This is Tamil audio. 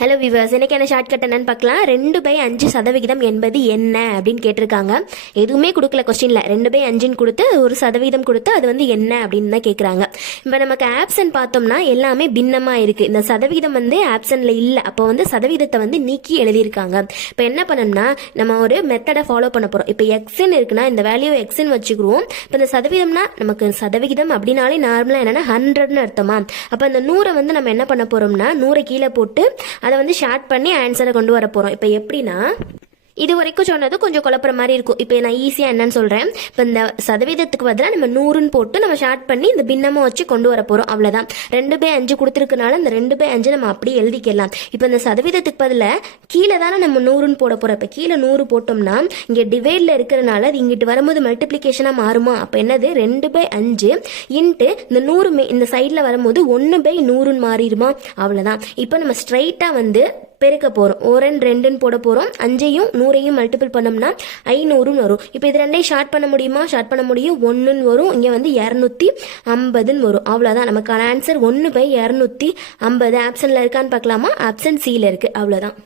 ஹலோ விவர்ஸ், எனக்கான ஷார்ட்கட் என்னன்னு பார்க்கலாம். 2/5% என்பது என்ன அப்படின்னு கேட்டிருக்காங்க. எதுவுமே கொடுக்கல கொஸ்டின்ல. 2/5 கொடுத்து ஒரு சதவீதம் கொடுத்து அது வந்து என்ன அப்படின்னு தான் கேட்குறாங்க. இப்போ நமக்கு ஆப்ஷன் பார்த்தோம்னா எல்லாமே பின்னமாக இருக்கு. இந்த சதவீதம் வந்து ஆப்ஷன்ல இல்லை. அப்போ வந்து சதவீதத்தை வந்து நீக்கி எழுதியிருக்காங்க. இப்போ என்ன பண்ணணும்னா நம்ம ஒரு மெத்தடை ஃபாலோ பண்ண போகிறோம். இப்போ எக்ஸ்ன்னு இருக்குன்னா இந்த வேல்யூ எக்ஸ்ன்னு வச்சுக்குவோம். இப்போ இந்த சதவீதம்னா நமக்கு சதவிகிதம் அப்படின்னாலே நார்மலாக என்னன்னா 100ன்னு அர்த்தமா. அப்போ அந்த 100 வந்து நம்ம என்ன பண்ண போறோம்னா 100 கீழே போட்டு அதை வந்து ஷார்ட் பண்ணி ஆன்சரை கொண்டு வர போகிறோம். இப்போ எப்படின்னா இது வரைக்கும் சொன்னது கொஞ்சம் குழப்பற மாதிரி இருக்கும். இப்போ நான் ஈஸியாக என்னன்னு சொல்கிறேன். இப்போ இந்த சதவீதத்துக்கு பதிலாக நம்ம 100ன்னு போட்டு நம்ம ஷார்ட் பண்ணி இந்த பின்னமாக வச்சு கொண்டு வர போகிறோம். அவ்வளோதான். 2/5 கொடுத்துருக்கனால இந்த 2/5 நம்ம அப்படியே எழுதிக்கலாம். இப்போ இந்த சதவீதத்துக்கு பதிலாக கீழே தானே நம்ம 100ன்னு போட போகிறோம். இப்போ கீழே 100 போட்டோம்னா இங்கே டிவைடில் இருக்கிறனால அது இங்கிட்டு வரும்போது மல்டிப்ளிகேஷனாக மாறுமா. அப்போ என்னது 2/5 இன்ட்டு இந்த 100 இந்த சைடில் வரும்போது 1/100ன்னு மாறிடுமா. அவ்வளோதான். இப்போ நம்ம ஸ்ட்ரைட்டாக வந்து பெருக்க போகிறோம். 1 2ன்னு போட போகிறோம். 5ஐயும் 100ஐயும் மல்டிபிள் பண்ணோம்னா 500ன்னு வரும். இப்போ இது ரெண்டையும் ஷார்ட் பண்ண முடியுமா? ஷார்ட் பண்ண முடியும். 1ன்னு வரும். இங்கே வந்து 250ன்னு வரும். அவ்வளோதான். நமக்கான ஆன்சர் 1/250. ஆப்ஷனில் இருக்கான்னு பார்க்கலாமா? ஆப்ஷன் சியில் இருக்குது. அவ்வளோதான்.